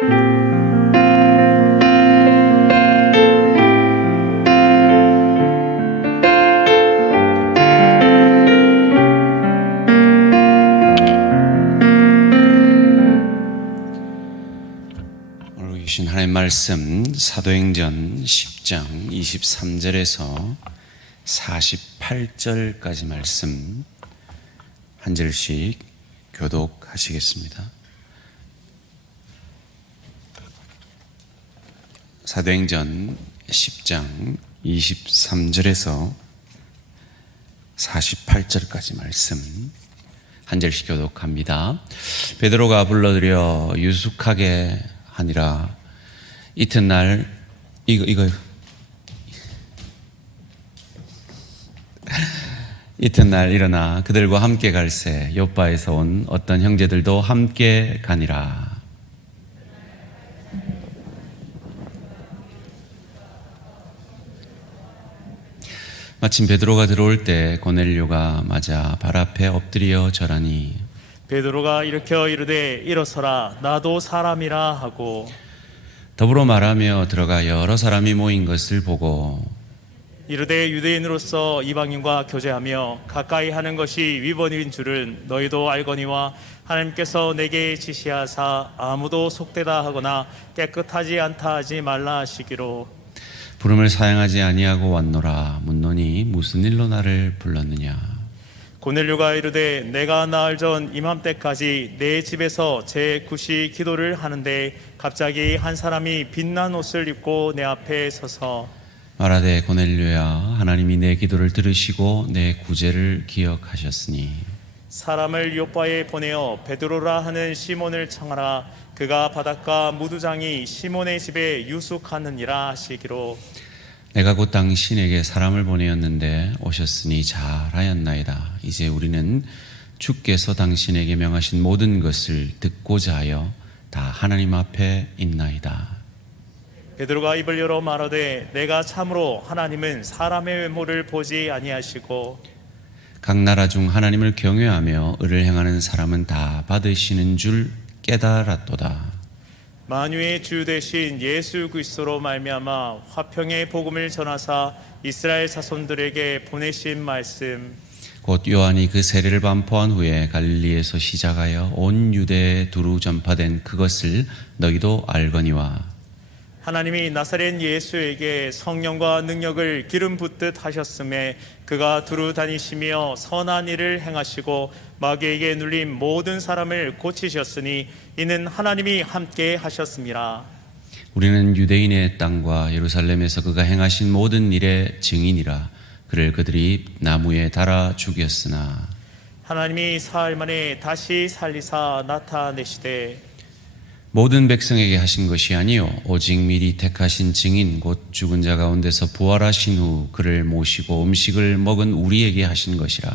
하나님의 말씀 사도행전 10장 23절에서 48절까지 말씀 한 절씩 교독하시겠습니다. 사도행전 10장 23절에서 48절까지 말씀 한 절씩 교독합니다. 베드로가 불러들여 유숙하게 하니라. 이튿날 이튿날 일어나 그들과 함께 갈새 요빠에서 온 어떤 형제들도 함께 가니라. 마침 베드로가 들어올 때 고넬료가 맞아 발 앞에 엎드려 절하니 베드로가 일으켜 이르되 일어서라 나도 사람이라 하고 더불어 말하며 들어가 여러 사람이 모인 것을 보고 이르되 유대인으로서 이방인과 교제하며 가까이 하는 것이 위법인 줄은 너희도 알거니와 하나님께서 내게 지시하사 아무도 속되다 하거나 깨끗하지 않다 하지 말라 하시기로 부름을 사양하지 아니하고 왔노라. 묻노니 무슨 일로 나를 불렀느냐. 고넬료가 이르되 내가 나흘 전 이맘때까지 내 집에서 제9시 기도를 하는데 갑자기 한 사람이 빛난 옷을 입고 내 앞에 서서 말하되 고넬료야 하나님이 내 기도를 들으시고 내 구제를 기억하셨으니 사람을 요빠에 보내어 베드로라 하는 시몬을 청하라. 그가 바닷가 무두장이 시몬의 집에 유숙하느니라 하시기로 내가 곧 당신에게 사람을 보내었는데 오셨으니 잘하였나이다. 이제 우리는 주께서 당신에게 명하신 모든 것을 듣고자 하여 다 하나님 앞에 있나이다. 베드로가 입을 열어 말하되 내가 참으로 하나님은 사람의 외모를 보지 아니하시고 각 나라 중 하나님을 경외하며 의를 행하는 사람은 다 받으시는 줄 깨달았도다. 만유의 주 되신 예수 그리스도로 말미암아 화평의 복음을 전하사 이스라엘 자손들에게 보내신 말씀 곧 요한이 그 세례를 반포한 후에 갈릴리에서 시작하여 온 유대에 두루 전파된 그것을 너희도 알거니와 하나님이 나사렛 예수에게 성령과 능력을 기름 붓듯 하셨음에 그가 두루 다니시며 선한 일을 행하시고 마귀에게 눌린 모든 사람을 고치셨으니 이는 하나님이 함께 하셨습니다. 우리는 유대인의 땅과 예루살렘에서 그가 행하신 모든 일의 증인이라. 그를 그들이 나무에 달아 죽였으나 하나님이 사흘 만에 다시 살리사 나타내시되 모든 백성에게 하신 것이 아니요 오직 미리 택하신 증인 곧 죽은 자 가운데서 부활하신 후 그를 모시고 음식을 먹은 우리에게 하신 것이라.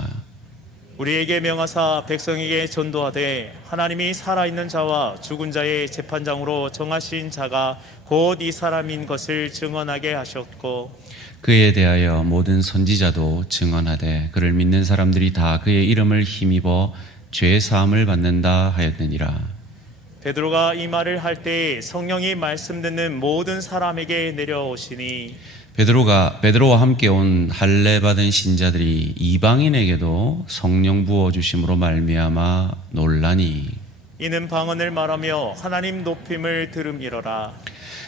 우리에게 명하사 백성에게 전도하되 하나님이 살아있는 자와 죽은 자의 재판장으로 정하신 자가 곧 이 사람인 것을 증언하게 하셨고 그에 대하여 모든 선지자도 증언하되 그를 믿는 사람들이 다 그의 이름을 힘입어 죄 사함을 받는다 하였느니라. 베드로가 이 말을 할 때에 성령이 말씀 듣는 모든 사람에게 내려오시니 베드로와 함께 온 할례 받은 신자들이 이방인에게도 성령 부어 주심으로 말미암아 놀라니 이는 방언을 말하며 하나님 높임을 들음이러라.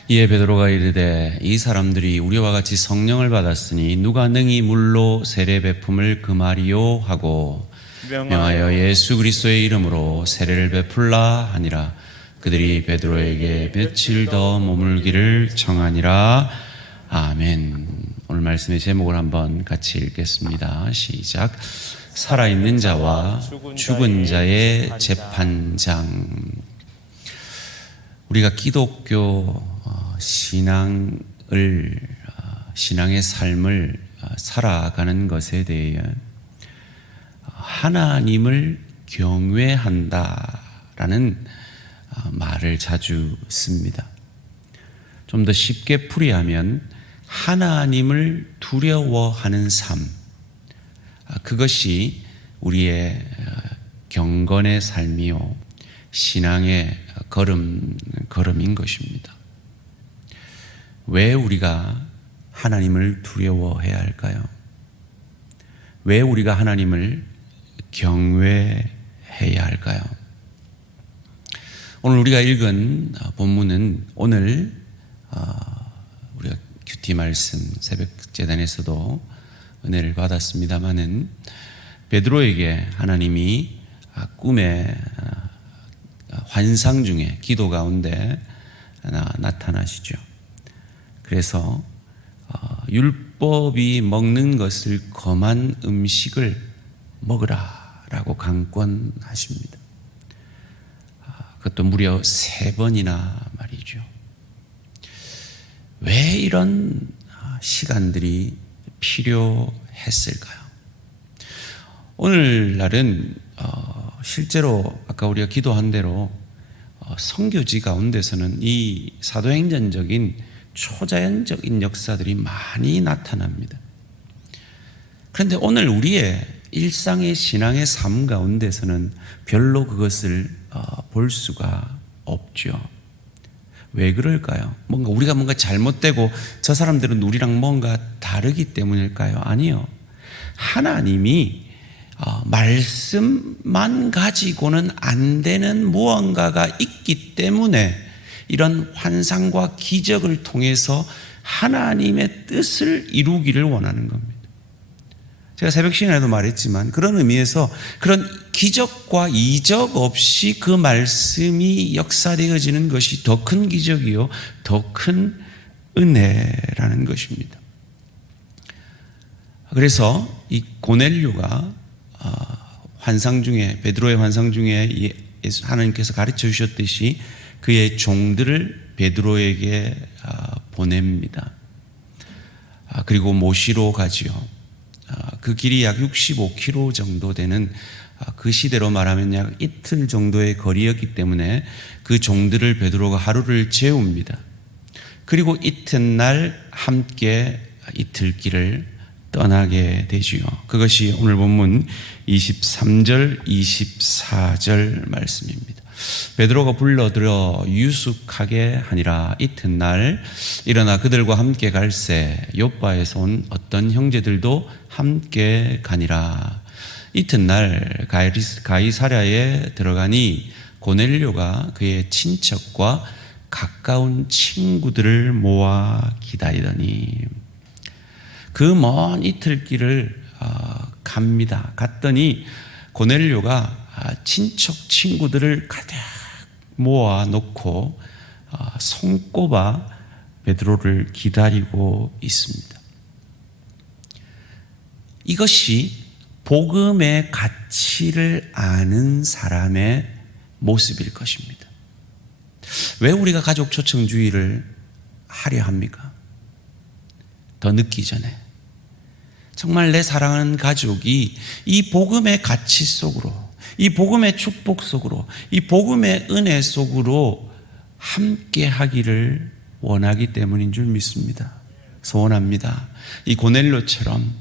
이에 베드로가 이르되 이 사람들이 우리와 같이 성령을 받았으니 누가 능히 물로 세례 베품을 금하리요 하고 명하여 예수 그리스도의 이름으로 세례를 베풀라 하니라. 그들이 베드로에게 며칠 더 머물기를 청하니라. 아멘. 오늘 말씀의 제목을 한번 같이 읽겠습니다. 시작. 살아있는 자와 죽은 자의 재판장. 우리가 기독교 신앙의 삶을 살아가는 것에 대해 하나님을 경외한다라는 말을 자주 씁니다. 좀 더 쉽게 풀이하면 하나님을 두려워하는 삶, 그것이 우리의 경건의 삶이요 신앙의 걸음인 것입니다. 왜 우리가 하나님을 두려워해야 할까요? 왜 우리가 하나님을 경외해야 할까요? 오늘 우리가 읽은 본문은 오늘 우리가 큐티 말씀 새벽 제단에서도 은혜를 받았습니다마는 베드로에게 하나님이 꿈의 환상 중에 기도 가운데 나타나시죠. 그래서 율법이 먹는 것을 검한 음식을 먹으라라고 강권하십니다. 그것도 무려 3번이나 말이죠. 왜 이런 시간들이 필요했을까요? 오늘날은 실제로 아까 우리가 기도한 대로 선교지 가운데서는 이 사도행전적인 초자연적인 역사들이 많이 나타납니다. 그런데 오늘 우리의 일상의 신앙의 삶 가운데서는 별로 그것을 볼 수가 없죠. 왜 그럴까요? 우리가 뭔가 잘못되고 저 사람들은 우리랑 뭔가 다르기 때문일까요? 아니요. 하나님이 말씀만 가지고는 안 되는 무언가가 있기 때문에 이런 환상과 기적을 통해서 하나님의 뜻을 이루기를 원하는 겁니다. 제가 새벽 시간에도 말했지만 그런 의미에서 그런 기적과 이적 없이 그 말씀이 역사되어지는 것이 더 큰 기적이요, 더 큰 은혜라는 것입니다. 그래서 이 고넬료가 환상 중에, 베드로의 환상 중에 하나님께서 가르쳐 주셨듯이 그의 종들을 베드로에게 보냅니다. 그리고 모시러 가지요. 그 길이 약 65km 정도 되는 그 시대로 말하면 약 이틀 정도의 거리였기 때문에 그 종들을 베드로가 하루를 재웁니다. 그리고 이튿날 함께 이틀길을 떠나게 되지요. 그것이 오늘 본문 23절, 24절 말씀입니다. 베드로가 불러들어 유숙하게 하니라. 이튿날 일어나 그들과 함께 갈새 요빠에서 온 어떤 형제들도 함께 가니라. 이튿날 가이사랴에 들어가니 고넬료가 그의 친척과 가까운 친구들을 모아 기다리더니 그 먼 이틀길을 갑니다. 갔더니 고넬료가 친척 친구들을 가득 모아놓고 손꼽아 베드로를 기다리고 있습니다. 이것이 복음의 가치를 아는 사람의 모습일 것입니다. 왜 우리가 가족 초청주의를 하려 합니까? 더 늦기 전에 정말 내 사랑하는 가족이 이 복음의 가치 속으로, 이 복음의 축복 속으로, 이 복음의 은혜 속으로 함께 하기를 원하기 때문인 줄 믿습니다. 소원합니다. 이 고넬료처럼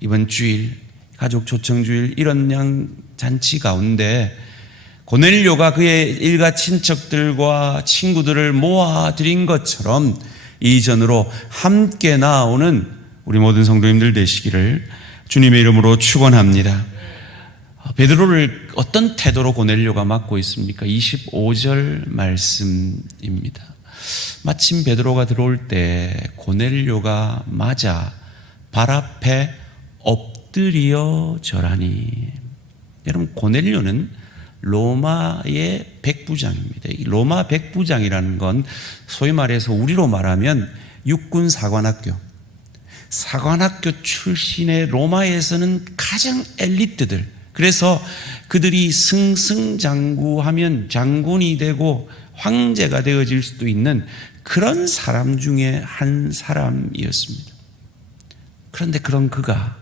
이번 주일 가족 초청주일 이런 잔치 가운데 고넬료가 그의 일가 친척들과 친구들을 모아들인 것처럼 이전으로 함께 나아오는 우리 모든 성도님들 되시기를 주님의 이름으로 축원합니다. 베드로를 어떤 태도로 고넬료가 맞고 있습니까? 25절 말씀입니다. 마침 베드로가 들어올 때 고넬료가 맞아 발 앞에 엎드려 절하니. 여러분, 고넬료는 로마의 백부장입니다. 이 로마 백부장이라는 건 소위 말해서 우리로 말하면 육군 사관학교 출신의 로마에서는 가장 엘리트들, 그래서 그들이 승승장구하면 장군이 되고 황제가 되어질 수도 있는 그런 사람 중에 한 사람이었습니다. 그런데 그런 그가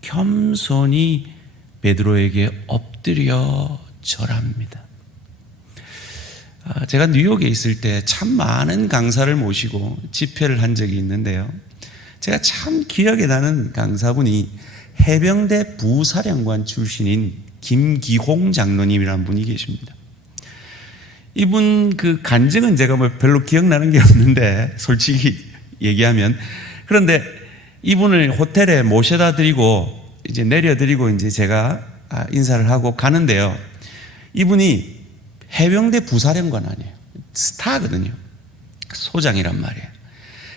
겸손히 베드로에게 엎드려 절합니다. 제가 뉴욕에 있을 때 참 많은 강사를 모시고 집회를 한 적이 있는데요, 제가 참 기억에 나는 강사분이 해병대 부사령관 출신인 김기홍 장로님이라는 분이 계십니다. 이분 그 간증은 제가 뭐 별로 기억나는 게 없는데, 솔직히 얘기하면. 그런데 이분을 호텔에 모셔다 드리고 이제 내려드리고 이제 제가 인사를 하고 가는데요. 이분이 해병대 부사령관 아니에요. 스타거든요. 소장이란 말이에요.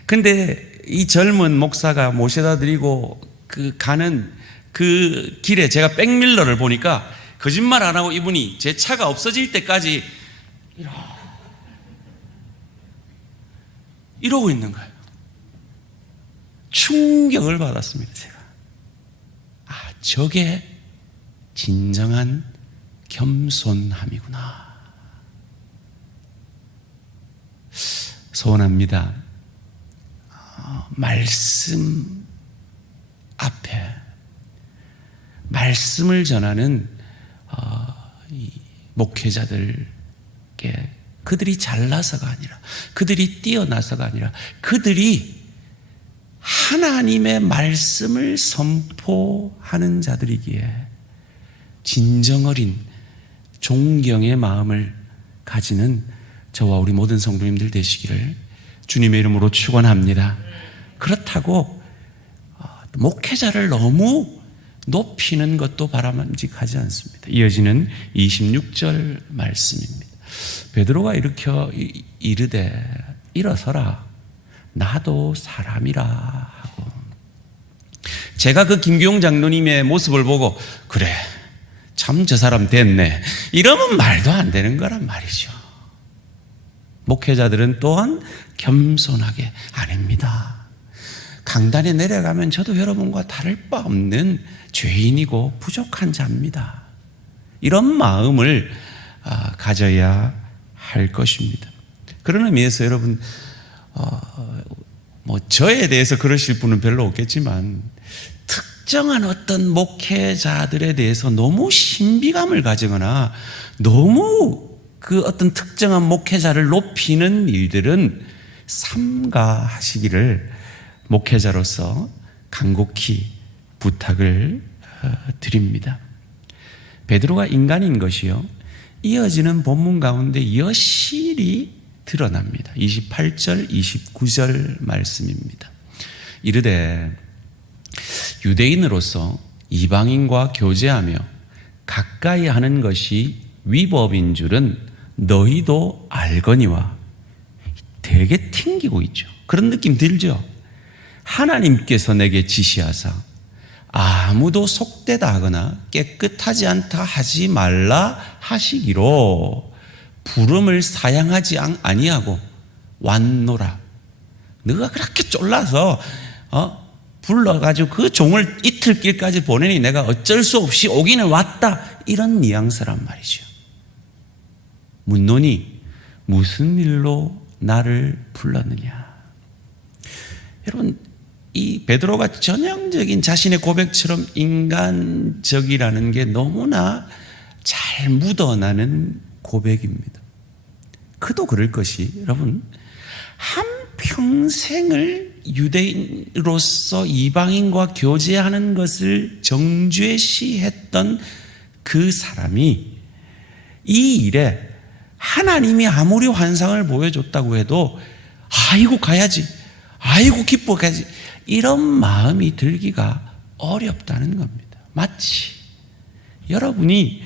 근데 이 젊은 목사가 모셔다 드리고 그 가는 그 길에 제가 백밀러를 보니까 거짓말 안 하고 이분이 제 차가 없어질 때까지 이러고 있는 거예요. 충격을 받았습니다, 제가. 저게 진정한 겸손함이구나. 소원합니다. 말씀 앞에 말씀을 전하는 이 목회자들께 그들이 잘나서가 아니라, 그들이 뛰어나서가 아니라, 그들이 하나님의 말씀을 선포하는 자들이기에 진정 어린 존경의 마음을 가지는 저와 우리 모든 성도님들 되시기를 주님의 이름으로 축원합니다. 그렇다고 목회자를 너무 높이는 것도 바람직하지 않습니다. 이어지는 26절 말씀입니다. 베드로가 일으켜 이르되 일어서라, 나도 사람이라 하고. 제가 그 김규용 장로님의 모습을 보고 그래, 참 저 사람 됐네, 이러면 말도 안 되는 거란 말이죠. 목회자들은 또한 겸손하게 아닙니다. 강단에 내려가면 저도 여러분과 다를 바 없는 죄인이고 부족한 자입니다. 이런 마음을 가져야 할 것입니다. 그런 의미에서 여러분, 저에 대해서 그러실 분은 별로 없겠지만 특정한 어떤 목회자들에 대해서 너무 신비감을 가지거나 너무 그 어떤 특정한 목회자를 높이는 일들은 삼가하시기를 목회자로서 간곡히 부탁을 드립니다. 베드로가 인간인 것이요, 이어지는 본문 가운데 여실히 드러납니다. 28절, 29절 말씀입니다. 이르되 유대인으로서 이방인과 교제하며 가까이 하는 것이 위법인 줄은 너희도 알거니와. 되게 튕기고 있죠. 그런 느낌 들죠? 하나님께서 내게 지시하사 아무도 속되다 하거나 깨끗하지 않다 하지 말라 하시기로 부름을 사양하지 아니하고 왔노라. 너가 그렇게 쫄라서 불러가지고 그 종을 이틀길까지 보내니 내가 어쩔 수 없이 오기는 왔다, 이런 뉘앙스란 말이죠. 묻노니 무슨 일로 나를 불렀느냐. 여러분, 이 베드로가 전형적인 자신의 고백처럼 인간적이라는 게 너무나 잘 묻어나는 고백입니다. 그도 그럴 것이, 여러분, 한평생을 유대인으로서 이방인과 교제하는 것을 정죄시했던 그 사람이 이 일에 하나님이 아무리 환상을 보여줬다고 해도 아이고 가야지, 아이고 기뻐가야지, 이런 마음이 들기가 어렵다는 겁니다. 마치 여러분이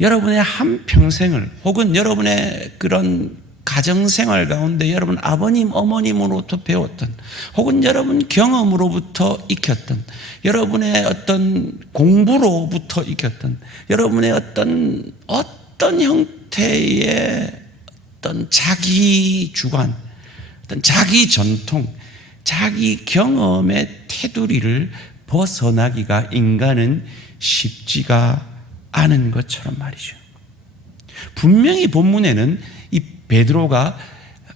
여러분의 한평생을, 혹은 여러분의 그런 가정생활 가운데 여러분 아버님, 어머님으로부터 배웠던, 혹은 여러분 경험으로부터 익혔던, 여러분의 어떤 공부로부터 익혔던, 여러분의 어떤 형태의 어떤 자기 주관, 어떤 자기 전통, 자기 경험의 테두리를 벗어나기가 인간은 쉽지가 않은 것처럼 말이죠. 분명히 본문에는 이 베드로가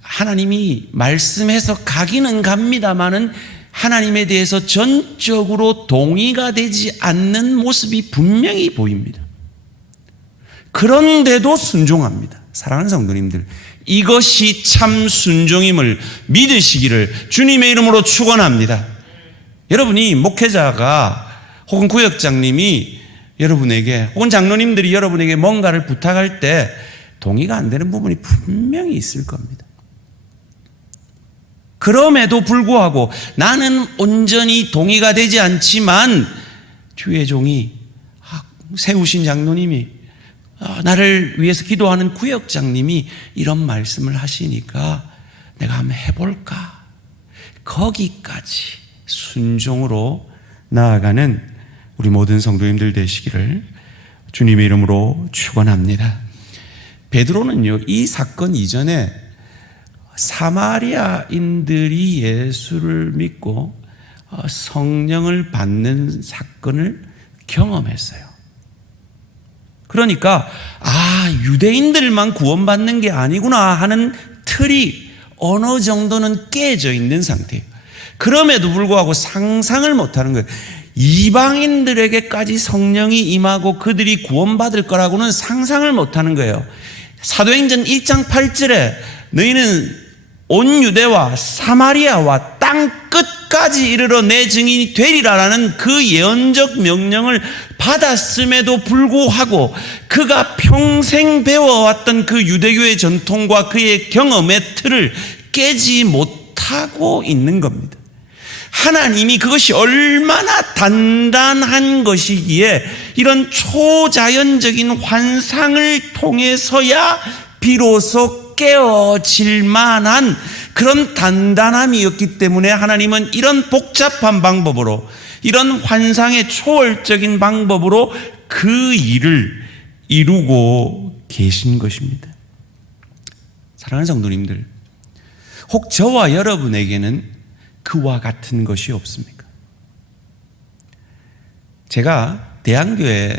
하나님이 말씀해서 가기는 갑니다마는 하나님에 대해서 전적으로 동의가 되지 않는 모습이 분명히 보입니다. 그런데도 순종합니다. 사랑하는 성도님들, 이것이 참 순종임을 믿으시기를 주님의 이름으로 축원합니다. 여러분이 목회자가 혹은 구역장님이 여러분에게, 혹은 장로님들이 여러분에게 뭔가를 부탁할 때 동의가 안 되는 부분이 분명히 있을 겁니다. 그럼에도 불구하고 나는 온전히 동의가 되지 않지만 주의 종이 세우신 장로님이 나를 위해서 기도하는 구역장님이 이런 말씀을 하시니까 내가 한번 해볼까, 거기까지 순종으로 나아가는 우리 모든 성도님들 되시기를 주님의 이름으로 축원합니다. 베드로는요, 이 사건 이전에 사마리아인들이 예수를 믿고 성령을 받는 사건을 경험했어요. 그러니까 유대인들만 구원받는 게 아니구나 하는 틀이 어느 정도는 깨져 있는 상태예요. 그럼에도 불구하고 상상을 못하는 거예요. 이방인들에게까지 성령이 임하고 그들이 구원받을 거라고는 상상을 못하는 거예요. 사도행전 1장 8절에 너희는 온 유대와 사마리아와 땅 끝까지 이르러 내 증인이 되리라라는 그 예언적 명령을 받았음에도 불구하고 그가 평생 배워왔던 그 유대교의 전통과 그의 경험의 틀을 깨지 못하고 있는 겁니다. 하나님이 그것이 얼마나 단단한 것이기에 이런 초자연적인 환상을 통해서야 비로소 깨어질 만한 그런 단단함이었기 때문에 하나님은 이런 복잡한 방법으로, 이런 환상의 초월적인 방법으로 그 일을 이루고 계신 것입니다. 사랑하는 성도님들, 혹 저와 여러분에게는 그와 같은 것이 없습니까? 제가 대안교회에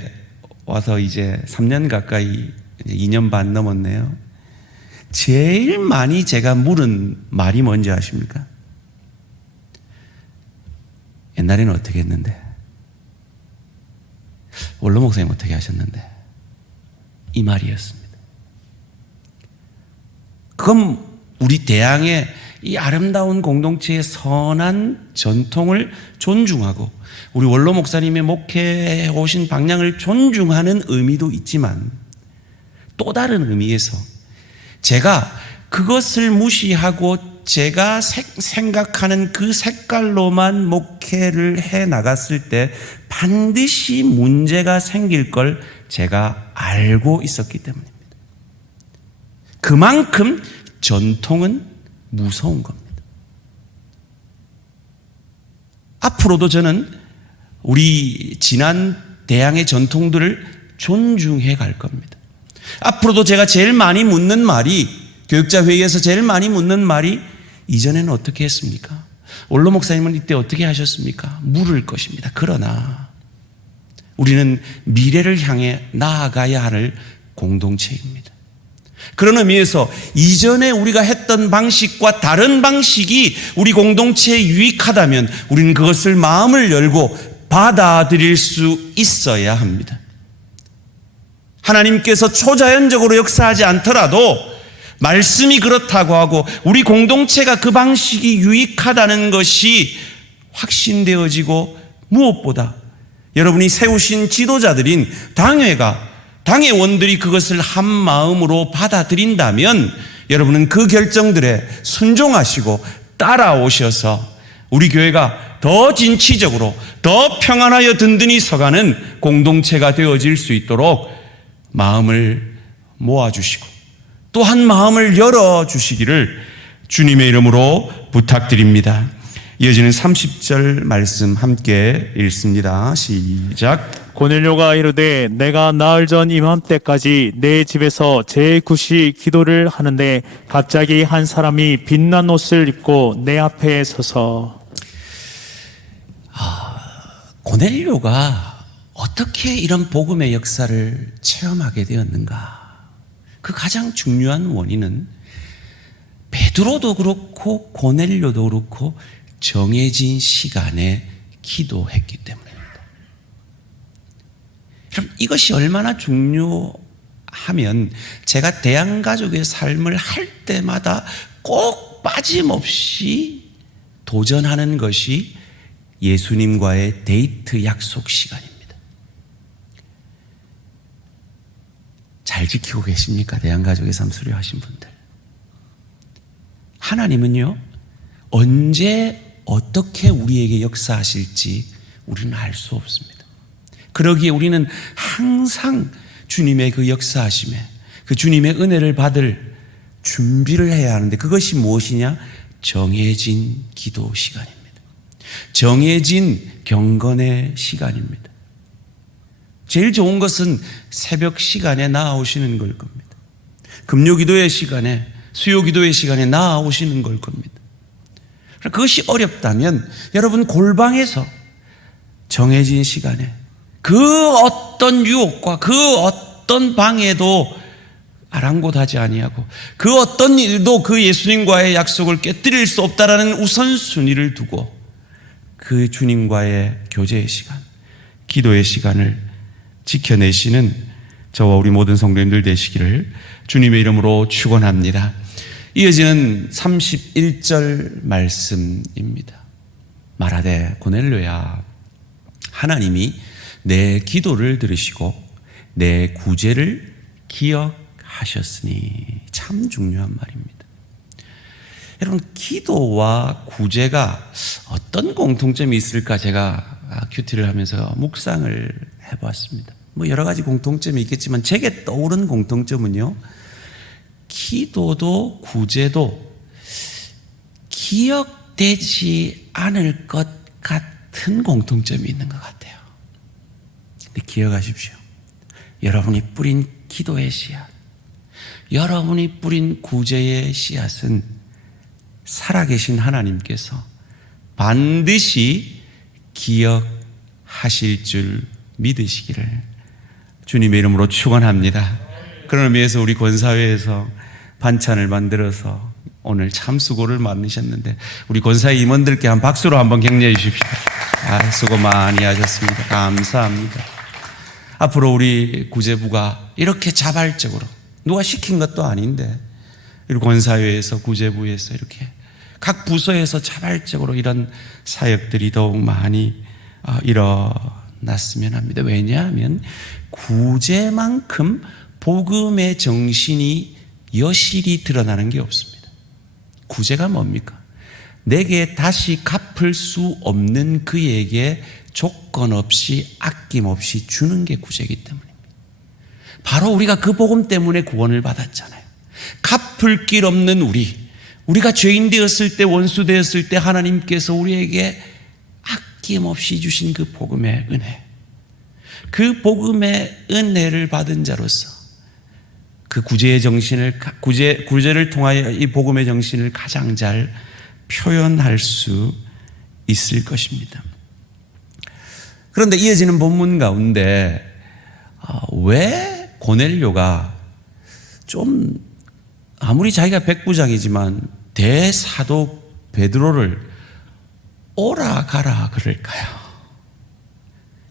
와서 이제 3년 가까이, 2년 반 넘었네요. 제일 많이 제가 물은 말이 뭔지 아십니까? 옛날에는 어떻게 했는데? 원로 목사님 어떻게 하셨는데? 이 말이었습니다. 그건 우리 대양의 이 아름다운 공동체의 선한 전통을 존중하고 우리 원로 목사님의 목회해 오신 방향을 존중하는 의미도 있지만 또 다른 의미에서 제가 그것을 무시하고 제가 생각하는 그 색깔로만 목회를 해 나갔을 때 반드시 문제가 생길 걸 제가 알고 있었기 때문입니다. 그만큼 전통은 무서운 겁니다. 앞으로도 저는 우리 지난 대양의 전통들을 존중해 갈 겁니다. 앞으로도 제가 제일 많이 묻는 말이, 교육자 회의에서 제일 많이 묻는 말이 이전에는 어떻게 했습니까? 원로 목사님은 이때 어떻게 하셨습니까? 물을 것입니다. 그러나 우리는 미래를 향해 나아가야 할 공동체입니다. 그런 의미에서 이전에 우리가 했던 방식과 다른 방식이 우리 공동체에 유익하다면 우리는 그것을 마음을 열고 받아들일 수 있어야 합니다. 하나님께서 초자연적으로 역사하지 않더라도 말씀이 그렇다고 하고 우리 공동체가 그 방식이 유익하다는 것이 확신되어지고 무엇보다 여러분이 세우신 지도자들인 당회원들이 그것을 한 마음으로 받아들인다면 여러분은 그 결정들에 순종하시고 따라오셔서 우리 교회가 더 진취적으로 더 평안하여 든든히 서가는 공동체가 되어질 수 있도록 마음을 모아주시고 또 한 마음을 열어주시기를 주님의 이름으로 부탁드립니다. 이어지는 30절 말씀 함께 읽습니다. 시작. 고넬료가 이르되 내가 나흘 전 이맘때까지 내 집에서 제9시 기도를 하는데 갑자기 한 사람이 빛난 옷을 입고 내 앞에 서서. 고넬료가 어떻게 이런 복음의 역사를 체험하게 되었는가? 그 가장 중요한 원인은 베드로도 그렇고 고넬료도 그렇고 정해진 시간에 기도했기 때문입니다. 여러분, 이것이 얼마나 중요하면 제가 대양가족의 삶을 할 때마다 꼭 빠짐없이 도전하는 것이 예수님과의 데이트 약속 시간입니다. 잘 지키고 계십니까? 대한가족의 삶 수료하신 분들. 하나님은요, 언제 어떻게 우리에게 역사하실지 우리는 알 수 없습니다. 그러기에 우리는 항상 주님의 그 역사하심에, 그 주님의 은혜를 받을 준비를 해야 하는데, 그것이 무엇이냐? 정해진 기도 시간입니다. 정해진 경건의 시간입니다. 제일 좋은 것은 새벽 시간에 나아오시는 걸 겁니다. 금요기도의 시간에, 수요기도의 시간에 나아오시는 걸 겁니다. 그것이 어렵다면 여러분 골방에서 정해진 시간에 그 어떤 유혹과 그 어떤 방해도 아랑곳하지 아니하고 그 어떤 일도 그 예수님과의 약속을 깨뜨릴 수 없다라는 우선순위를 두고 그 주님과의 교제의 시간, 기도의 시간을 지켜내시는 저와 우리 모든 성도님들 되시기를 주님의 이름으로 축원합니다. 이어지는 31절 말씀입니다. 말하되 고넬료야, 하나님이 내 기도를 들으시고 내 구제를 기억하셨으니. 참 중요한 말입니다. 여러분, 기도와 구제가 어떤 공통점이 있을까 제가 큐티를 하면서 묵상을 해보았습니다. 여러 가지 공통점이 있겠지만 제게 떠오른 공통점은요, 기도도 구제도 기억되지 않을 것 같은 공통점이 있는 것 같아요. 근데 기억하십시오. 여러분이 뿌린 기도의 씨앗, 여러분이 뿌린 구제의 씨앗은 살아계신 하나님께서 반드시 기억하실 줄 믿으시기를 주님의 이름으로 축원합니다. 그런 의미에서 우리 권사회에서 반찬을 만들어서 오늘 참 수고를 많으셨는데 우리 권사회 임원들께 한 박수로 한번 격려해 주십시오. 수고 많이 하셨습니다. 감사합니다. 앞으로 우리 구제부가 이렇게 자발적으로, 누가 시킨 것도 아닌데 우리 권사회에서, 구제부에서 이렇게 각 부서에서 자발적으로 이런 사역들이 더욱 많이 일어났으면 합니다. 왜냐하면 구제만큼 복음의 정신이 여실히 드러나는 게 없습니다. 구제가 뭡니까? 내게 다시 갚을 수 없는 그에게 조건 없이 아낌없이 주는 게 구제이기 때문입니다. 바로 우리가 그 복음 때문에 구원을 받았잖아요. 갚을 길 없는 우리가 죄인 되었을 때, 원수 되었을 때 하나님께서 우리에게 아낌없이 주신 그 복음의 은혜, 그 복음의 은혜를 받은 자로서 그 구제의 정신을, 구제를 통하여 이 복음의 정신을 가장 잘 표현할 수 있을 것입니다. 그런데 이어지는 본문 가운데 왜 고넬료가 좀 아무리 자기가 백부장이지만 대사도 베드로를 오라 가라 그럴까요?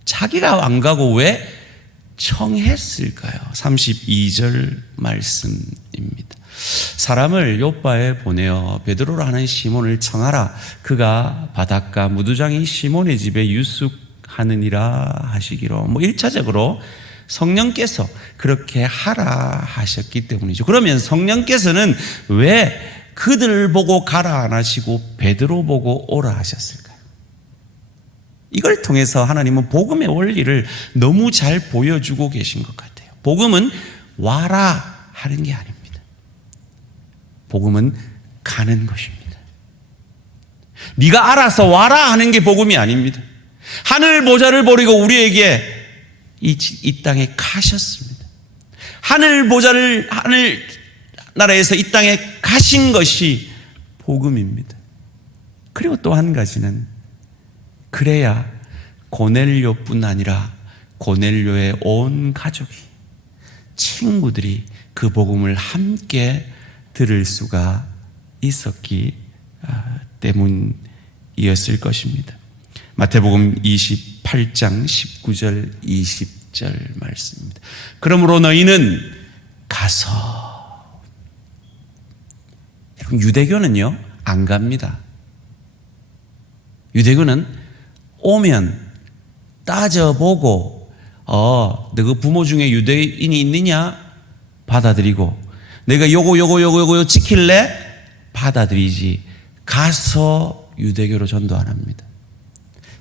자기가 안 가고 왜 청했을까요? 32절 말씀입니다. 사람을 요바에 보내어 베드로라는 시몬을 청하라. 그가 바닷가 무두장이 시몬의 집에 유숙하느니라 하시기로. 1차적으로 성령께서 그렇게 하라 하셨기 때문이죠. 그러면 성령께서는 왜 그들을 보고 가라 안 하시고 베드로 보고 오라 하셨을까요? 이걸 통해서 하나님은 복음의 원리를 너무 잘 보여주고 계신 것 같아요. 복음은 와라 하는 게 아닙니다. 복음은 가는 것입니다. 네가 알아서 와라 하는 게 복음이 아닙니다. 하늘 보좌를 버리고 우리에게 이 땅에 가셨습니다. 하늘 나라에서 이 땅에 가신 것이 복음입니다. 그리고 또 한 가지는, 그래야 고넬료뿐 아니라 고넬료의 온 가족이, 친구들이 그 복음을 함께 들을 수가 있었기 때문이었을 것입니다. 마태복음 28장 19절 20절 말씀입니다. 그러므로 너희는 가서. 여러분, 유대교는요 안 갑니다. 유대교는 오면 따져보고 너 그 부모 중에 유대인이 있느냐? 받아들이고 내가 요거 지킬래? 받아들이지. 가서 유대교로 전도 안 합니다.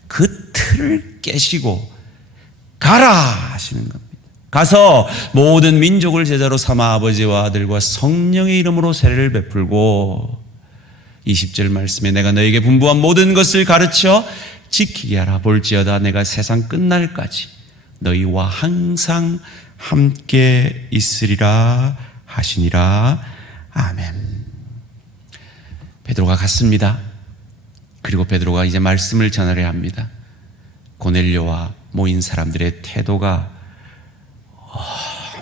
그 틀을 깨시고 가라 하시는 겁니다. 가서 모든 민족을 제자로 삼아 아버지와 아들과 성령의 이름으로 세례를 베풀고 20절 말씀에 내가 너에게 분부한 모든 것을 가르쳐 지키게 하라. 볼지어다 내가 세상 끝날까지 너희와 항상 함께 있으리라 하시니라. 아멘. 베드로가 갔습니다. 그리고 베드로가 이제 말씀을 전하려 합니다. 고넬료와 모인 사람들의 태도가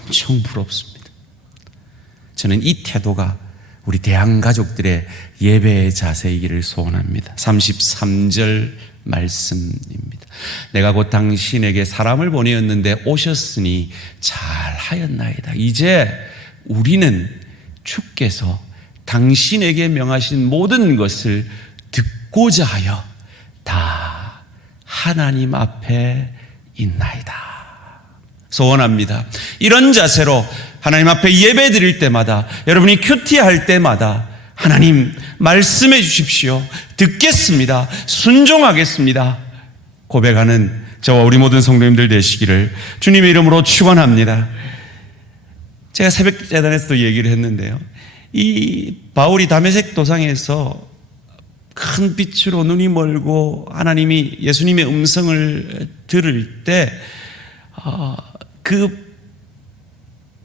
엄청 부럽습니다. 저는 이 태도가 우리 대한가족들의 예배의 자세이기를 소원합니다. 33절 말씀입니다. 내가 곧 당신에게 사람을 보내었는데 오셨으니 잘하였나이다. 이제 우리는 주께서 당신에게 명하신 모든 것을 듣고자 하여 다 하나님 앞에 있나이다. 소원합니다. 이런 자세로 하나님 앞에 예배 드릴 때마다, 여러분이 큐티할 때마다 하나님 말씀해 주십시오. 듣겠습니다. 순종하겠습니다. 고백하는 저와 우리 모든 성도님들 되시기를 주님의 이름으로 축원합니다. 제가 새벽 재단에서도 얘기를 했는데요. 이 바울이 다메섹 도상에서 큰 빛으로 눈이 멀고 하나님이 예수님의 음성을 들을 때 그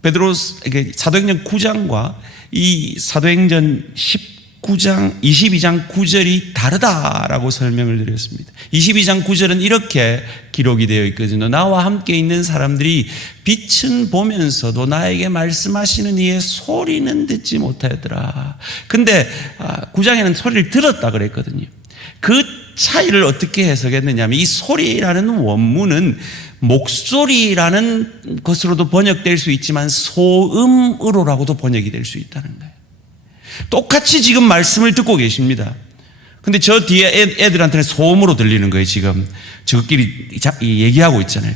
베드로 사도행전 9장과 이 사도행전 19장 22장 9절이 다르다라고 설명을 드렸습니다. 22장 9절은 이렇게 기록이 되어 있거든요. 나와 함께 있는 사람들이 빛은 보면서도 나에게 말씀하시는 이의 소리는 듣지 못하였더라. 근데 9장에는 소리를 들었다 그랬거든요. 그 차이를 어떻게 해석했느냐 하면 이 소리라는 원문은 목소리라는 것으로도 번역될 수 있지만 소음으로라고도 번역이 될 수 있다는 거예요. 똑같이 지금 말씀을 듣고 계십니다. 근데 저 뒤에 애들한테는 소음으로 들리는 거예요. 지금 저끼리 얘기하고 있잖아요.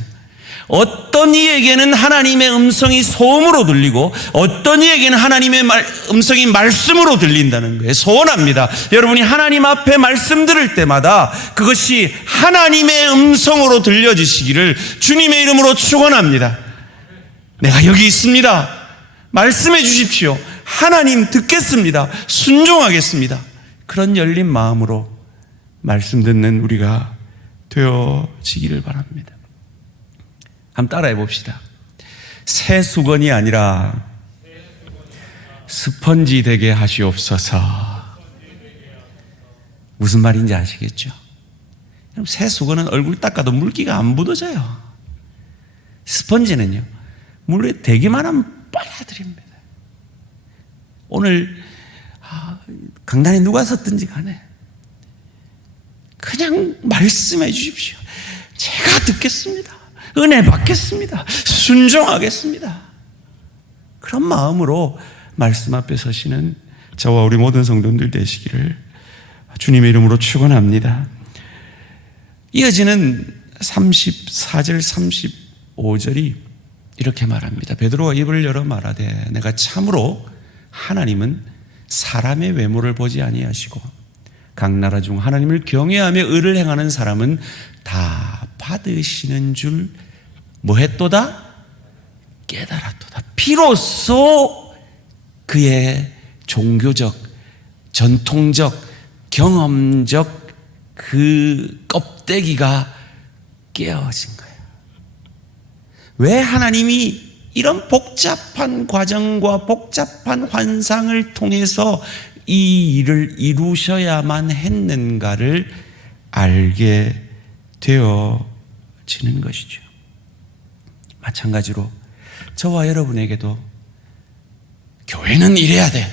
어떤 이에게는 하나님의 음성이 소음으로 들리고 어떤 이에게는 하나님의 음성이 말씀으로 들린다는 거예요. 소원합니다. 여러분이 하나님 앞에 말씀 들을 때마다 그것이 하나님의 음성으로 들려지시기를 주님의 이름으로 축원합니다. 내가 여기 있습니다. 말씀해 주십시오. 하나님 듣겠습니다. 순종하겠습니다. 그런 열린 마음으로 말씀 듣는 우리가 되어지기를 바랍니다. 한번 따라해 봅시다. 새 수건이 아니라 스펀지 되게 하시옵소서. 무슨 말인지 아시겠죠? 새 수건은 얼굴 닦아도 물기가 안 묻어져요. 스펀지는요, 물에 대기만 하면 빨아들입니다. 오늘 강단에 누가 섰든지 간에 그냥 말씀해 주십시오. 제가 듣겠습니다. 은혜 받겠습니다. 순종하겠습니다. 그런 마음으로 말씀 앞에 서시는 저와 우리 모든 성도님들 되시기를 주님의 이름으로 축원합니다. 이어지는 34절 35절이 이렇게 말합니다. 베드로가 입을 열어 말하되 내가 참으로 하나님은 사람의 외모를 보지 아니하시고 각 나라 중 하나님을 경외하며 의를 행하는 사람은 다 받으시는 줄 뭐했도다? 깨달았도다. 비로소 그의 종교적, 전통적, 경험적 그 껍데기가 깨어진 거예요. 왜 하나님이 이런 복잡한 과정과 복잡한 환상을 통해서 이 일을 이루셔야만 했는가를 알게 되어지는 것이죠. 마찬가지로 저와 여러분에게도 교회는 이래야 돼,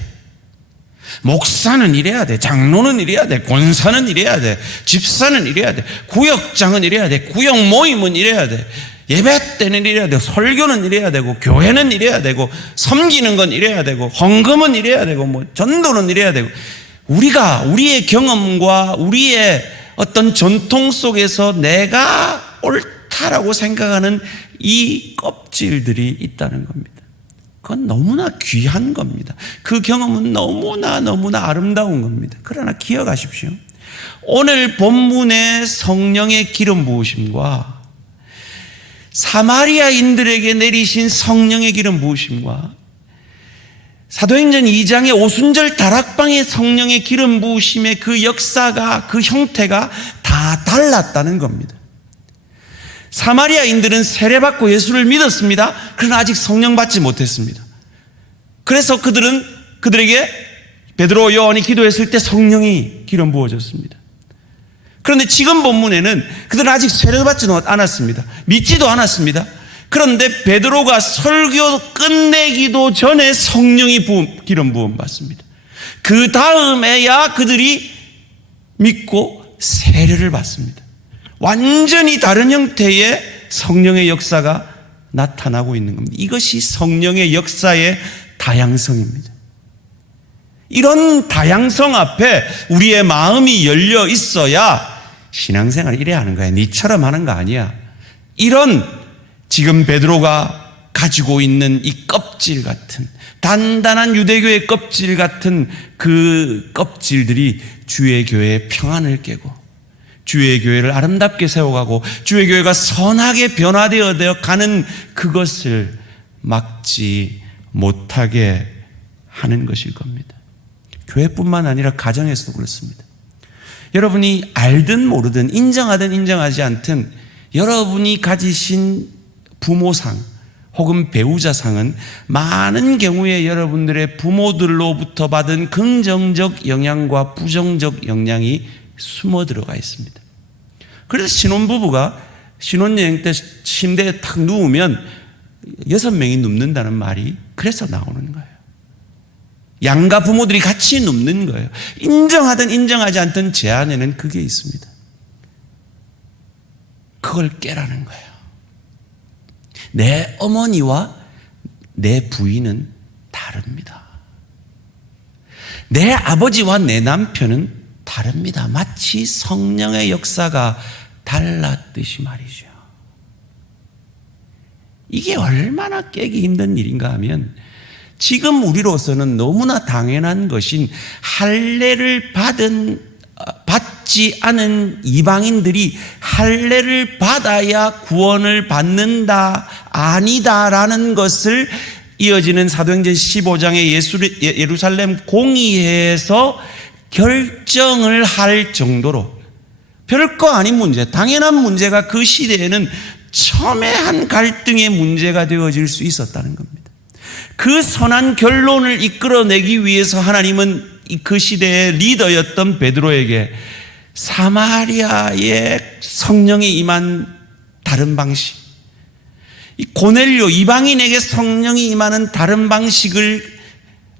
목사는 이래야 돼, 장로는 이래야 돼, 권사는 이래야 돼, 집사는 이래야 돼, 구역장은 이래야 돼, 구역 모임은 이래야 돼, 예배 때는 이래야 되고, 설교는 이래야 되고, 교회는 이래야 되고, 섬기는 건 이래야 되고, 헌금은 이래야 되고, 뭐 전도는 이래야 되고, 우리가 우리의 경험과 우리의 어떤 전통 속에서 내가 옳다라고 생각하는 이 껍질들이 있다는 겁니다. 그건 너무나 귀한 겁니다. 그 경험은 너무나 아름다운 겁니다. 그러나 기억하십시오. 오늘 본문의 성령의 기름 부으심과 사마리아인들에게 내리신 성령의 기름 부으심과 사도행전 2장의 오순절 다락방의 성령의 기름 부으심의 그 역사가, 그 형태가 다 달랐다는 겁니다. 사마리아인들은 세례받고 예수를 믿었습니다. 그러나 아직 성령 받지 못했습니다. 그래서 그들에게 베드로, 요한이 기도했을 때 성령이 기름 부어졌습니다. 그런데 지금 본문에는 그들은 아직 세례받지도 않았습니다. 믿지도 않았습니다. 그런데 베드로가 설교 끝내기도 전에 성령이 기름 부음 받습니다. 그 다음에야 그들이 믿고 세례를 받습니다. 완전히 다른 형태의 성령의 역사가 나타나고 있는 겁니다. 이것이 성령의 역사의 다양성입니다. 이런 다양성 앞에 우리의 마음이 열려 있어야 신앙생활을 이래야 하는 거야. 니처럼 하는 거 아니야. 이런 지금 베드로가 가지고 있는 이 껍질 같은, 단단한 유대교의 껍질 같은 그 껍질들이 주의 교회의 평안을 깨고 주의 교회를 아름답게 세워가고 주의 교회가 선하게 변화되어 가는 그것을 막지 못하게 하는 것일 겁니다. 교회뿐만 아니라 가정에서도 그렇습니다. 여러분이 알든 모르든 인정하든 인정하지 않든 여러분이 가지신 부모상 혹은 배우자상은 많은 경우에 여러분들의 부모들로부터 받은 긍정적 영향과 부정적 영향이 숨어 들어가 있습니다. 그래서 신혼부부가 신혼여행 때 침대에 탁 누우면 6명이 눕는다는 말이 그래서 나오는 거예요. 양가 부모들이 같이 눕는 거예요. 인정하든 인정하지 않든 제 안에는 그게 있습니다. 그걸 깨라는 거예요. 내 어머니와 내 부인은 다릅니다. 내 아버지와 내 남편은 다릅니다. 마치 성령의 역사가 달랐듯이 말이죠. 이게 얼마나 깨기 힘든 일인가 하면 지금 우리로서는 너무나 당연한 것인 할례를 받지 않은 이방인들이 할례를 받아야 구원을 받는다, 아니다라는 것을 이어지는 사도행전 15장의 예루살렘 공의회에서 결정을 할 정도로 별거 아닌 문제, 당연한 문제가 그 시대에는 첨예한 갈등의 문제가 되어질 수 있었다는 겁니다. 그 선한 결론을 이끌어내기 위해서 하나님은 그 시대의 리더였던 베드로에게 사마리아의 성령이 임한 다른 방식, 이 고넬료 이방인에게 성령이 임하는 다른 방식을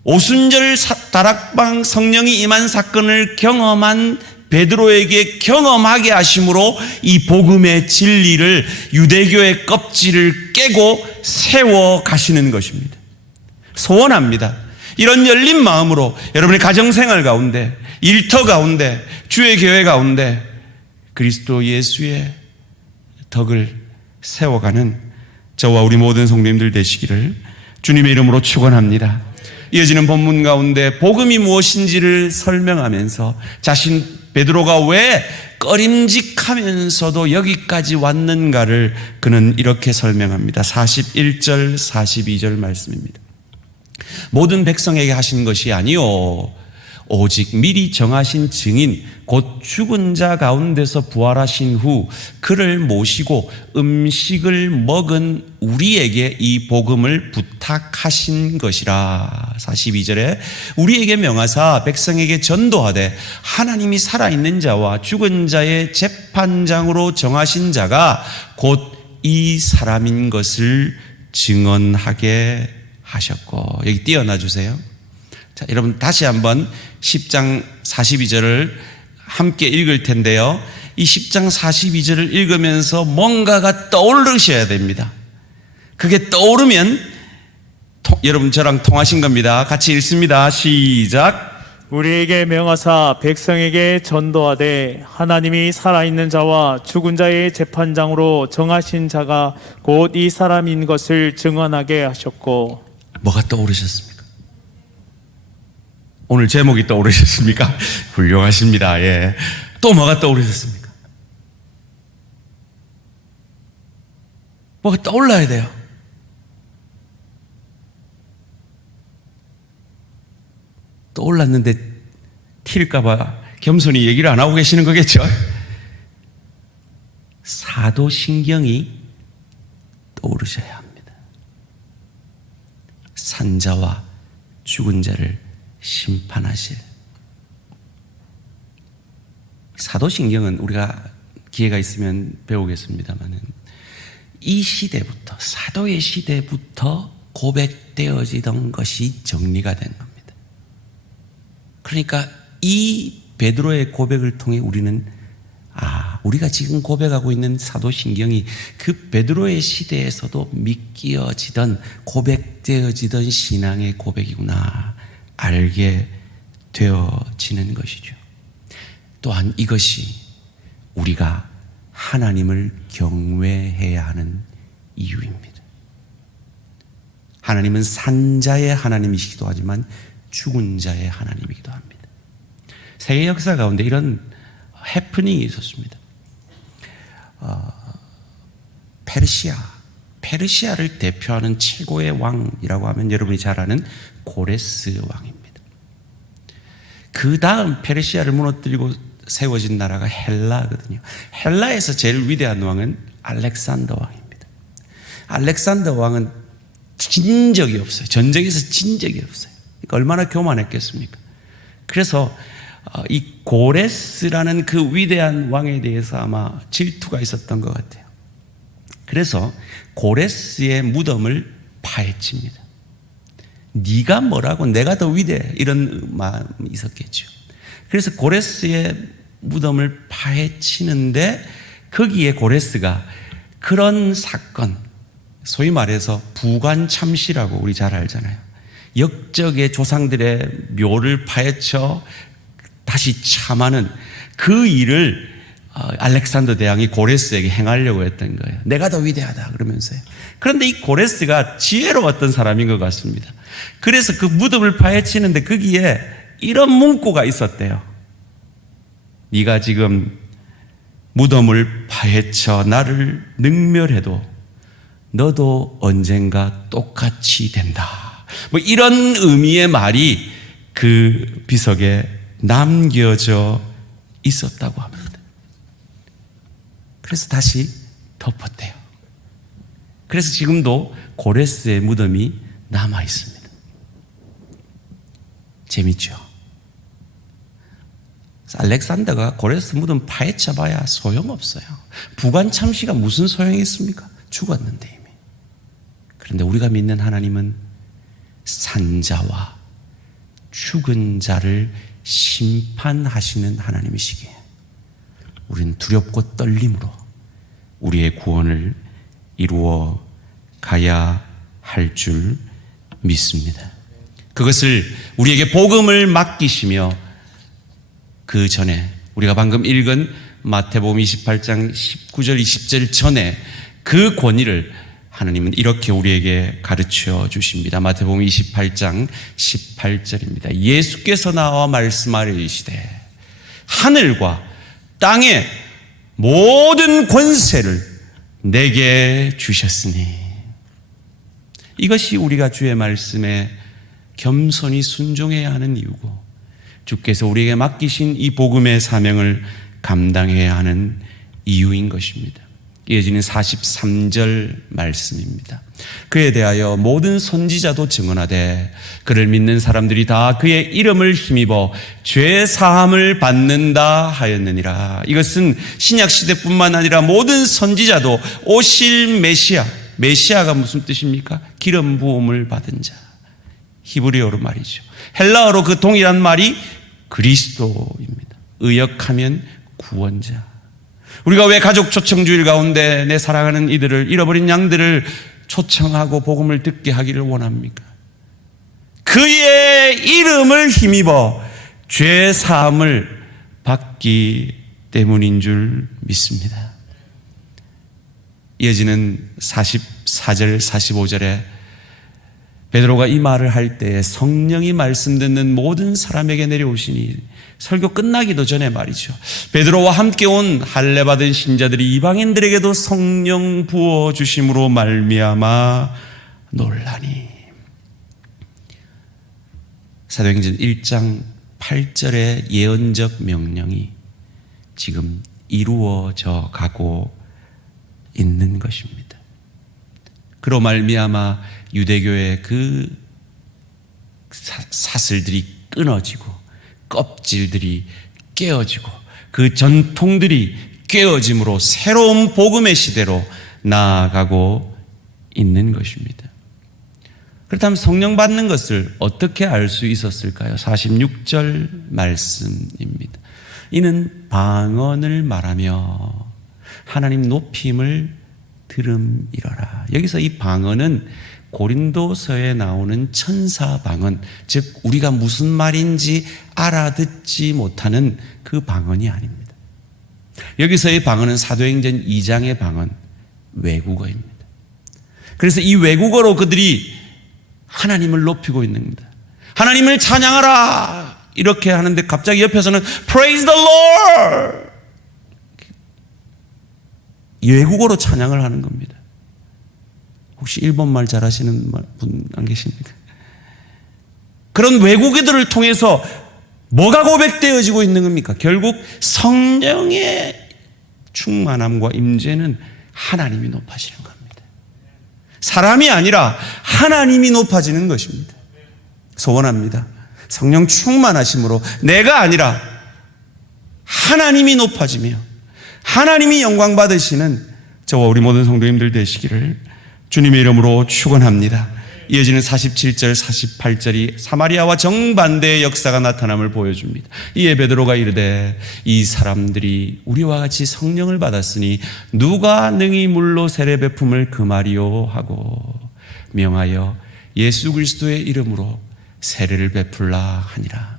오순절 다락방 성령이 임한 사건을 경험한 베드로에게 경험하게 하심으로 이 복음의 진리를 유대교의 껍질을 깨고 세워 가시는 것입니다. 소원합니다. 이런 열린 마음으로 여러분의 가정생활 가운데, 일터 가운데, 주의 교회 가운데 그리스도 예수의 덕을 세워가는 저와 우리 모든 성도님들 되시기를 주님의 이름으로 축원합니다. 이어지는 본문 가운데 복음이 무엇인지를 설명하면서 베드로가 왜 꺼림직하면서도 여기까지 왔는가를 그는 이렇게 설명합니다. 41절 42절 말씀입니다. 모든 백성에게 하신 것이 아니요 오직 미리 정하신 증인 곧 죽은 자 가운데서 부활하신 후 그를 모시고 음식을 먹은 우리에게 이 복음을 부탁하신 것이라. 42절에 우리에게 명하사 백성에게 전도하되 하나님이 살아있는 자와 죽은 자의 재판장으로 정하신 자가 곧 이 사람인 것을 증언하게 하셨고. 여기 띄어놔 주세요. 자, 여러분 다시 한번 10장 42절을 함께 읽을 텐데요. 이 10장 42절을 읽으면서 뭔가가 떠오르셔야 됩니다. 그게 떠오르면 여러분 저랑 통하신 겁니다. 같이 읽습니다. 시작. 우리에게 명하사 백성에게 전도하되 하나님이 살아있는 자와 죽은 자의 재판장으로 정하신 자가 곧 이 사람인 것을 증언하게 하셨고. 뭐가 떠오르셨습니까? 오늘 제목이 떠오르셨습니까? 훌륭하십니다. 예. 또 뭐가 떠오르셨습니까? 뭐가 떠올라야 돼요. 떠올랐는데 튈까봐 겸손히 얘기를 안 하고 계시는 거겠죠? 사도신경이 떠오르셔야 합니다. 산자와 죽은 자를 심판하실. 사도신경은 우리가 기회가 있으면 배우겠습니다만 이 시대부터, 사도의 시대부터 고백되어지던 것이 정리가 된 겁니다. 그러니까 이 베드로의 고백을 통해 우리는 우리가 지금 고백하고 있는 사도신경이 그 베드로의 시대에서도 믿겨지던, 고백되어지던 신앙의 고백이구나 알게 되어지는 것이죠. 또한 이것이 우리가 하나님을 경외해야 하는 이유입니다. 하나님은 산자의 하나님이시기도 하지만 죽은 자의 하나님이기도 합니다. 세계 역사 가운데 이런 해프닝이 있었습니다. 페르시아를 대표하는 최고의 왕이라고 하면 여러분이 잘 아는 고레스 왕입니다. 그 다음 페르시아를 무너뜨리고 세워진 나라가 헬라거든요. 헬라에서 제일 위대한 왕은 알렉산더 왕입니다. 알렉산더 왕은 진 적이 없어요. 전쟁에서 진 적이 없어요. 그러니까 얼마나 교만했겠습니까? 그래서 이 고레스라는 그 위대한 왕에 대해서 아마 질투가 있었던 것 같아요. 그래서 고레스의 무덤을 파헤칩니다. 네가 뭐라고, 내가 더 위대해, 이런 마음이 있었겠죠. 그래서 고레스의 무덤을 파헤치는데 거기에 고레스가 그런 사건, 소위 말해서 부관참시라고 우리 잘 알잖아요. 역적의 조상들의 묘를 파헤쳐 다시 참하는 그 일을 알렉산더 대왕이 고레스에게 행하려고 했던 거예요. 내가 더 위대하다 그러면서요. 그런데 이 고레스가 지혜로웠던 사람인 것 같습니다. 그래서 그 무덤을 파헤치는데 거기에 이런 문구가 있었대요. 네가 지금 무덤을 파헤쳐 나를 능멸해도 너도 언젠가 똑같이 된다. 뭐 이런 의미의 말이 그 비석에 남겨져 있었다고 합니다. 그래서 다시 덮었대요. 그래서 지금도 고레스의 무덤이 남아 있습니다. 재밌죠? 알렉산더가 고레스 무덤 파헤쳐 봐야 소용없어요. 부관참시가 무슨 소용이 있습니까? 죽었는데 이미. 그런데 우리가 믿는 하나님은 산자와 죽은 자를 심판하시는 하나님이시기에 우리는 두렵고 떨림으로 우리의 구원을 이루어 가야 할 줄 믿습니다. 그것을 우리에게 복음을 맡기시며 그 전에 우리가 방금 읽은 마태복음 28장 19절 20절 전에 그 권위를 하나님은 이렇게 우리에게 가르쳐 주십니다. 마태복음 28장 18절입니다. 예수께서 나와 말씀하시되 하늘과 땅의 모든 권세를 내게 주셨으니. 이것이 우리가 주의 말씀에 겸손히 순종해야 하는 이유고 주께서 우리에게 맡기신 이 복음의 사명을 감당해야 하는 이유인 것입니다. 이어지는 43절 말씀입니다. 그에 대하여 모든 선지자도 증언하되 그를 믿는 사람들이 다 그의 이름을 힘입어 죄 사함을 받는다 하였느니라. 이것은 신약 시대뿐만 아니라 모든 선지자도 오실 메시아가 무슨 뜻입니까? 기름 부음을 받은 자, 히브리어로 말이죠. 헬라어로 그 동일한 말이 그리스도입니다. 의역하면 구원자. 우리가 왜 가족 초청주일 가운데 내 사랑하는 이들을, 잃어버린 양들을 초청하고 복음을 듣게 하기를 원합니까? 그의 이름을 힘입어 죄 사함을 받기 때문인 줄 믿습니다. 이어지는 44절 45절에 베드로가 이 말을 할 때 성령이 말씀 듣는 모든 사람에게 내려오시니 설교 끝나기도 전에 말이죠. 베드로와 함께 온 할례 받은 신자들이 이방인들에게도 성령 부어 주심으로 말미암아 놀라니. 사도행전 1장 8절의 예언적 명령이 지금 이루어져 가고 있는 것입니다. 그로 말미암아 유대교의 그 사슬들이 끊어지고 껍질들이 깨어지고 그 전통들이 깨어짐으로 새로운 복음의 시대로 나아가고 있는 것입니다. 그렇다면 성령 받는 것을 어떻게 알 수 있었을까요? 46절 말씀입니다. 이는 방언을 말하며 하나님 높임을 들음이러라. 여기서 이 방언은 고린도서에 나오는 천사 방언, 즉 우리가 무슨 말인지 알아듣지 못하는 그 방언이 아닙니다. 여기서의 방언은 사도행전 2장의 방언, 외국어입니다. 그래서 이 외국어로 그들이 하나님을 높이고 있는 겁니다. 하나님을 찬양하라 이렇게 하는데 갑자기 옆에서는 Praise the Lord, 외국어로 찬양을 하는 겁니다. 혹시 일본말 잘하시는 분 안 계십니까? 그런 외국어들을 통해서 뭐가 고백되어지고 있는 겁니까? 결국 성령의 충만함과 임재는 하나님이 높아지는 겁니다. 사람이 아니라 하나님이 높아지는 것입니다. 소원합니다. 성령 충만하심으로 내가 아니라 하나님이 높아지며 하나님이 영광 받으시는 저와 우리 모든 성도님들 되시기를 주님의 이름으로 축원합니다. 이어지는 47절 48절이 사마리아와 정반대의 역사가 나타남을 보여줍니다. 이에 베드로가 이르되 이 사람들이 우리와 같이 성령을 받았으니 누가 능히 물로 세례 베품을 금하리요 하고 명하여 예수 그리스도의 이름으로 세례를 베풀라 하니라.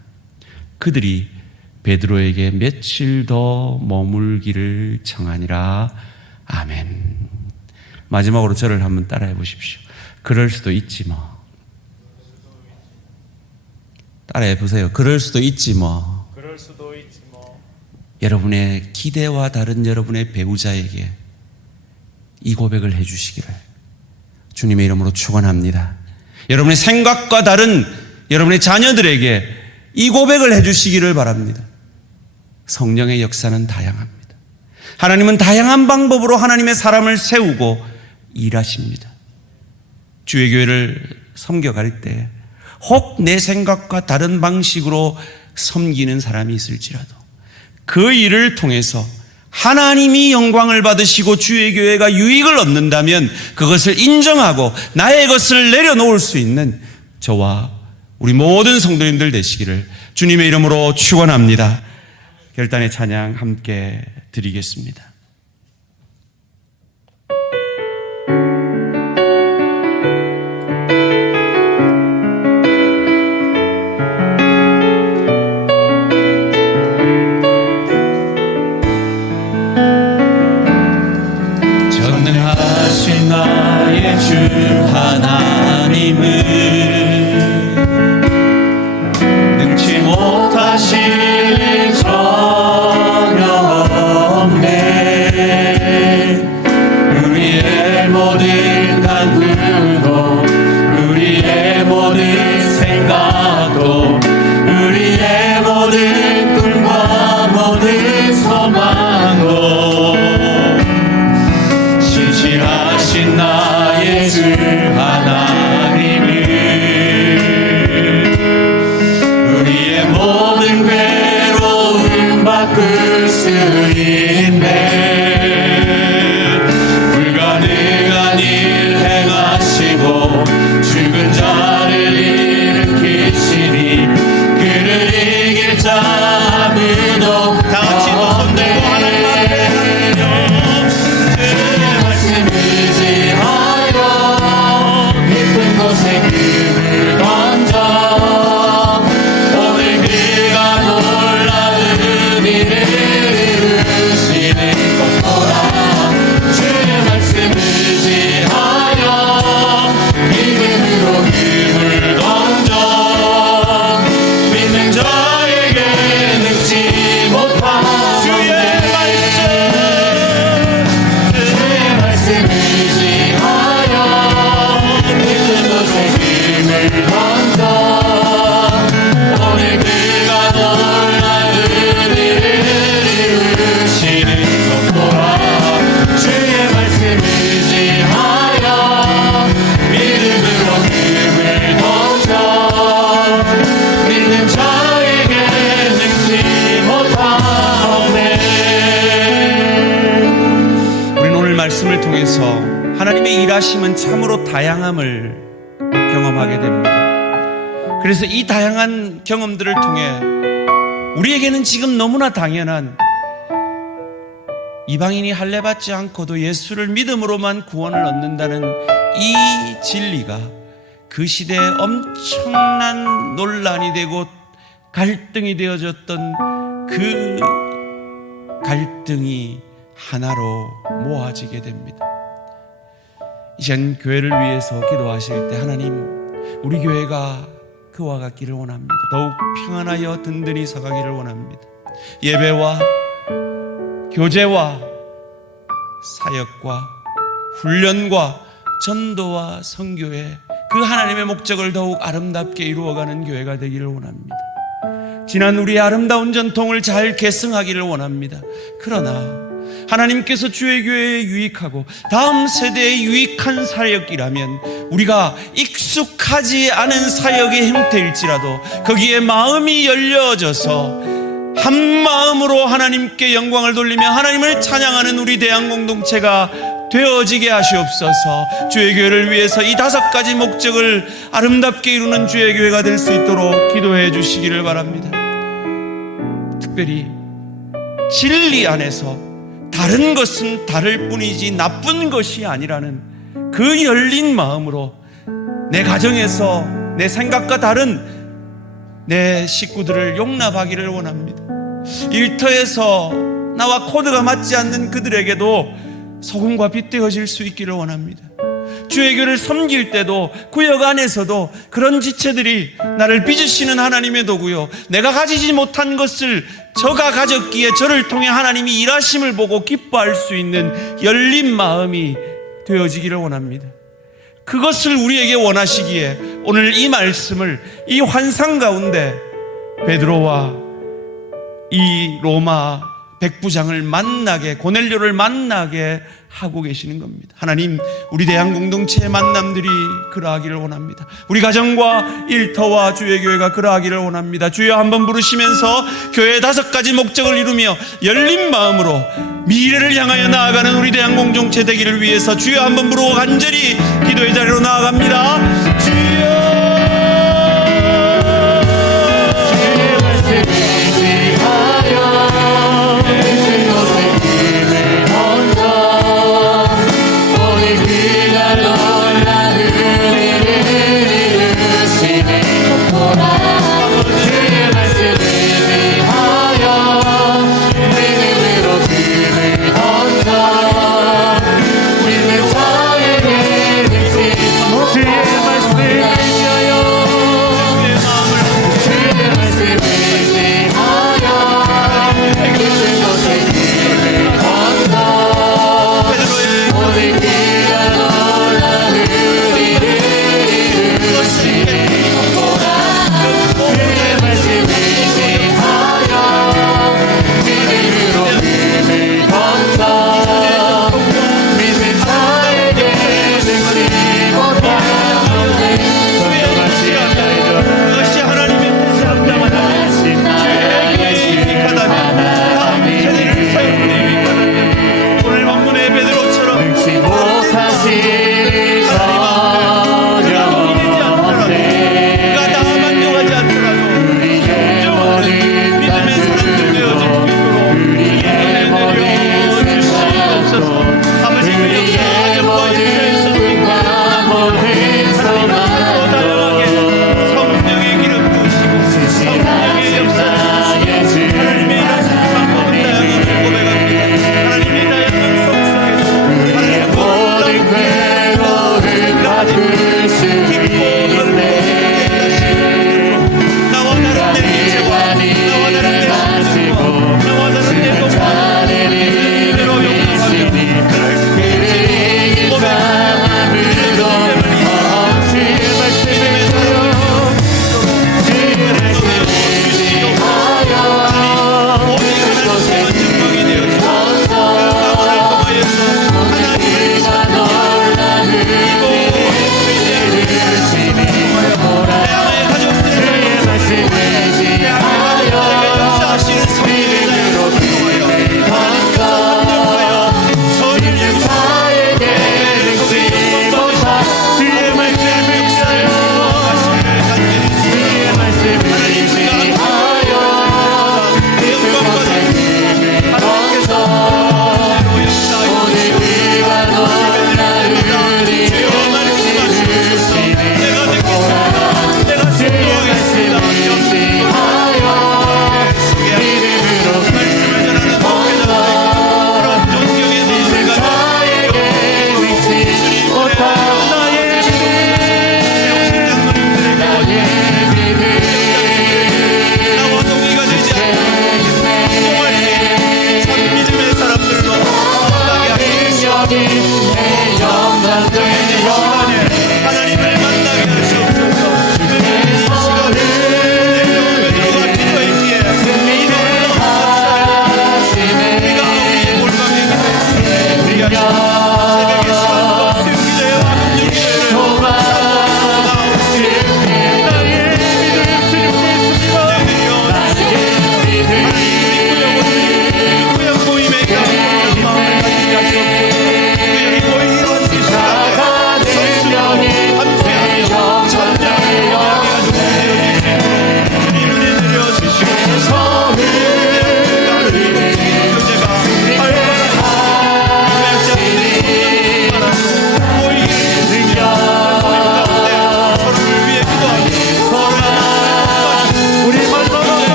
그들이 베드로에게 며칠 더 머물기를 청하니라. 아멘. 마지막으로 저를 한번 따라해 보십시오. 그럴 수도 있지 뭐. 따라해 보세요. 그럴 수도 있지 뭐. 그럴 수도 있지 뭐. 여러분의 기대와 다른 여러분의 배우자에게 이 고백을 해 주시기를 주님의 이름으로 축원합니다. 여러분의 생각과 다른 여러분의 자녀들에게 이 고백을 해 주시기를 바랍니다. 성령의 역사는 다양합니다. 하나님은 다양한 방법으로 하나님의 사람을 세우고 일하십니다. 주의 교회를 섬겨갈 때 혹 내 생각과 다른 방식으로 섬기는 사람이 있을지라도 그 일을 통해서 하나님이 영광을 받으시고 주의 교회가 유익을 얻는다면 그것을 인정하고 나의 것을 내려놓을 수 있는 저와 우리 모든 성도님들 되시기를 주님의 이름으로 축원합니다. 결단의 찬양 함께 드리겠습니다. 전능하신 나의 주 하나님은 능치 못하실 일 전혀 없네. 우리의 모든 간구도 우리의 모든 생각도 우리의 모든 꿈과 모든 소망도 신실하신 나의 주 하나님은 우리의 모든 괴로움 바꿀 수 있네. 불가능한 일 행하시고 죽은 자를 일으키시니 그를 이길 자 아무도 다 같이 두 손 들고 하나님 앞에 주의 말씀 의지하여 깊은 곳에 금을 던져 오늘 그가 놀라운 의미를 이루시는 것보라. 주의 말씀 의지하여 믿음으로 하나님의 일하심은 참으로 다양함을 경험하게 됩니다. 그래서 이 다양한 경험들을 통해 우리에게는 지금 너무나 당연한 이방인이 할례받지 않고도 예수를 믿음으로만 구원을 얻는다는 이 진리가 그 시대에 엄청난 논란이 되고 갈등이 되어졌던 그 갈등이 하나로 모아지게 됩니다. 이젠 교회를 위해서 기도하실 때 하나님, 우리 교회가 그와 같기를 원합니다. 더욱 평안하여 든든히 서가기를 원합니다. 예배와 교제와 사역과 훈련과 전도와 선교회, 그 하나님의 목적을 더욱 아름답게 이루어가는 교회가 되기를 원합니다. 지난 우리의 아름다운 전통을 잘 계승하기를 원합니다. 그러나 하나님께서 주의 교회에 유익하고 다음 세대에 유익한 사역이라면 우리가 익숙하지 않은 사역의 형태일지라도 거기에 마음이 열려져서 한 마음으로 하나님께 영광을 돌리며 하나님을 찬양하는 우리 대한공동체가 되어지게 하시옵소서. 주의 교회를 위해서 이 5가지 목적을 아름답게 이루는 주의 교회가 될 수 있도록 기도해 주시기를 바랍니다. 특별히 진리 안에서 다른 것은 다를 뿐이지 나쁜 것이 아니라는 그 열린 마음으로 내 가정에서 내 생각과 다른 내 식구들을 용납하기를 원합니다. 일터에서 나와 코드가 맞지 않는 그들에게도 소금과 빛 되어질 수 있기를 원합니다. 주의 교를 섬길 때도 구역 안에서도 그런 지체들이 나를 빚으시는 하나님의 도구요, 내가 가지지 못한 것을 저가 가졌기에 저를 통해 하나님이 일하심을 보고 기뻐할 수 있는 열린 마음이 되어지기를 원합니다. 그것을 우리에게 원하시기에 오늘 이 말씀을 이 환상 가운데 베드로와 이 로마 백부장을 만나게, 고넬료를 만나게 하고 계시는 겁니다. 하나님, 우리 대한공동체의 만남들이 그러하기를 원합니다. 우리 가정과 일터와 주의 교회가 그러하기를 원합니다. 주여 한번 부르시면서 교회의 5가지 목적을 이루며 열린 마음으로 미래를 향하여 나아가는 우리 대한공동체 되기를 위해서 주여 한번 부르고 간절히 기도의 자리로 나아갑니다. 주여